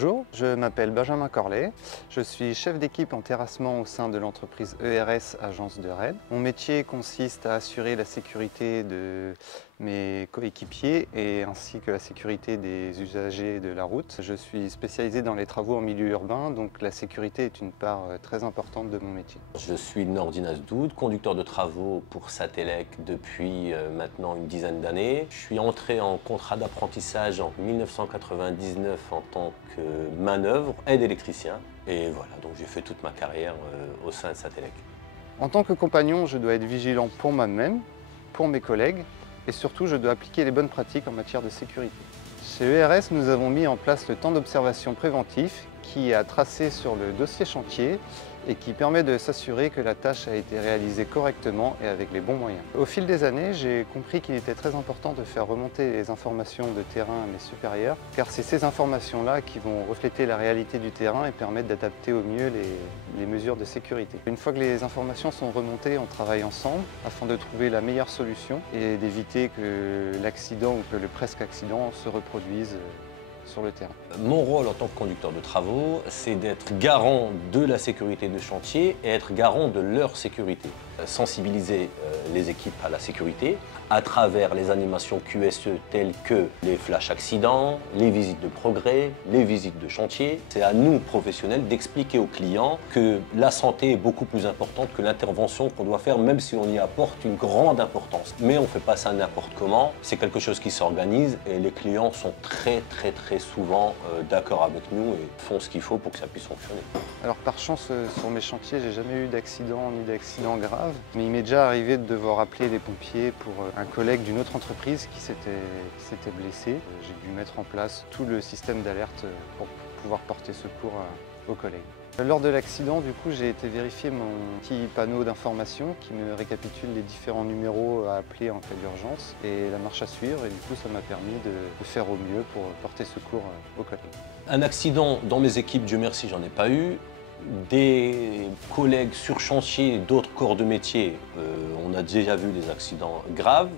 Bonjour, je m'appelle Benjamin Corlet, je suis chef d'équipe en terrassement au sein de l'entreprise ERS Agence de Rennes. Mon métier consiste à assurer la sécurité de mes coéquipiers et ainsi que la sécurité des usagers de la route. Je suis spécialisé dans les travaux en milieu urbain, donc la sécurité est une part très importante de mon métier. Je suis Nordi Nasdoud, conducteur de travaux pour Satellec depuis maintenant une dizaine d'années. Je suis entré en contrat d'apprentissage en 1999 en tant que manœuvre, aide électricien. Et voilà, donc j'ai fait toute ma carrière au sein de Satellec. En tant que compagnon, je dois être vigilant pour moi-même, pour mes collègues et surtout je dois appliquer les bonnes pratiques en matière de sécurité. Chez ERS, nous avons mis en place le temps d'observation préventif qui est tracé sur le dossier chantier et qui permet de s'assurer que la tâche a été réalisée correctement et avec les bons moyens. Au fil des années, j'ai compris qu'il était très important de faire remonter les informations de terrain à mes supérieurs, car c'est ces informations-là qui vont refléter la réalité du terrain et permettre d'adapter au mieux les mesures de sécurité. Une fois que les informations sont remontées, on travaille ensemble afin de trouver la meilleure solution et d'éviter que l'accident ou que le presque accident se reproduise sur le terrain. Mon rôle en tant que conducteur de travaux, c'est d'être garant de la sécurité de chantier et être garant de leur sécurité. Sensibiliser les équipes à la sécurité à travers les animations QSE telles que les flash accidents, les visites de progrès, les visites de chantier. C'est à nous, professionnels, d'expliquer aux clients que la santé est beaucoup plus importante que l'intervention qu'on doit faire, même si on y apporte une grande importance. Mais on ne fait pas ça n'importe comment, c'est quelque chose qui s'organise et les clients sont très souvent d'accord avec nous et font ce qu'il faut pour que ça puisse fonctionner. Alors par chance, sur mes chantiers, j'ai jamais eu d'accident ni d'accident grave, mais il m'est déjà arrivé de devoir appeler les pompiers pour un collègue d'une autre entreprise qui s'était blessé. J'ai dû mettre en place tout le système d'alerte pour pouvoir porter secours aux collègues. Lors de l'accident, du coup, j'ai été vérifier mon petit panneau d'information qui me récapitule les différents numéros à appeler en cas d'urgence et la marche à suivre. Et du coup, ça m'a permis de faire au mieux pour porter secours aux collègues. Un accident dans mes équipes, Dieu merci, j'en ai pas eu. Des collègues sur chantier, d'autres corps de métier, on a déjà vu des accidents graves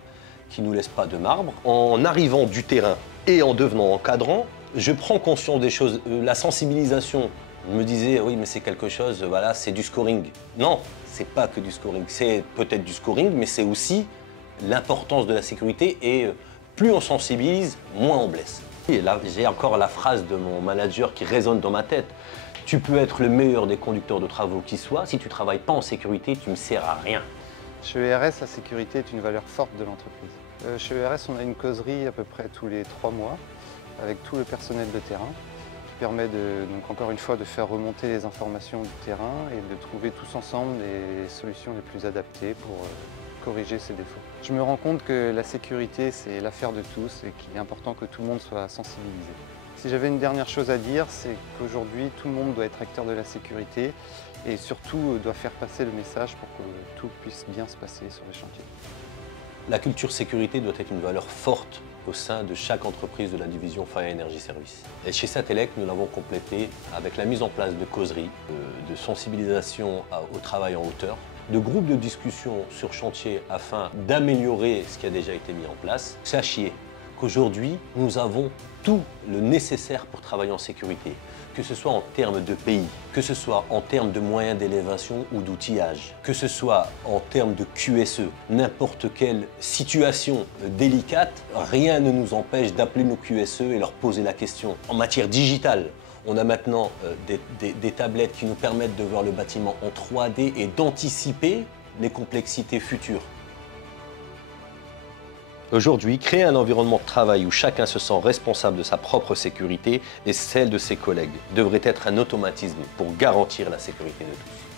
qui ne nous laissent pas de marbre. En arrivant du terrain et en devenant encadrant, je prends conscience des choses. La sensibilisation, je me disais, oui, mais c'est quelque chose, voilà, c'est du scoring. Non, c'est pas que du scoring. C'est peut-être du scoring, mais c'est aussi l'importance de la sécurité et plus on sensibilise, moins on blesse. Et là, j'ai encore la phrase de mon manager qui résonne dans ma tête. Tu peux être le meilleur des conducteurs de travaux qui soit, si tu ne travailles pas en sécurité, tu ne me sers à rien. Chez ERS, la sécurité est une valeur forte de l'entreprise. Chez ERS, on a une causerie à peu près tous les 3 mois avec tout le personnel de terrain qui permet donc encore une fois de faire remonter les informations du terrain et de trouver tous ensemble les solutions les plus adaptées pour corriger ces défauts. Je me rends compte que la sécurité, c'est l'affaire de tous et qu'il est important que tout le monde soit sensibilisé. Si j'avais une dernière chose à dire, c'est qu'aujourd'hui, tout le monde doit être acteur de la sécurité et surtout doit faire passer le message pour que tout puisse bien se passer sur les chantiers. La culture sécurité doit être une valeur forte au sein de chaque entreprise de la division Fire Energy Service. Et chez Satellec, nous l'avons complété avec la mise en place de causeries, de sensibilisation au travail en hauteur, de groupes de discussion sur chantier afin d'améliorer ce qui a déjà été mis en place. Sachez qu'aujourd'hui, nous avons tout le nécessaire pour travailler en sécurité, que ce soit en termes de pays, que ce soit en termes de moyens d'élévation ou d'outillage, que ce soit en termes de QSE, n'importe quelle situation délicate, rien ne nous empêche d'appeler nos QSE et leur poser la question. En matière digitale, on a maintenant des tablettes qui nous permettent de voir le bâtiment en 3D et d'anticiper les complexités futures. Aujourd'hui, créer un environnement de travail où chacun se sent responsable de sa propre sécurité et celle de ses collègues devrait être un automatisme pour garantir la sécurité de tous.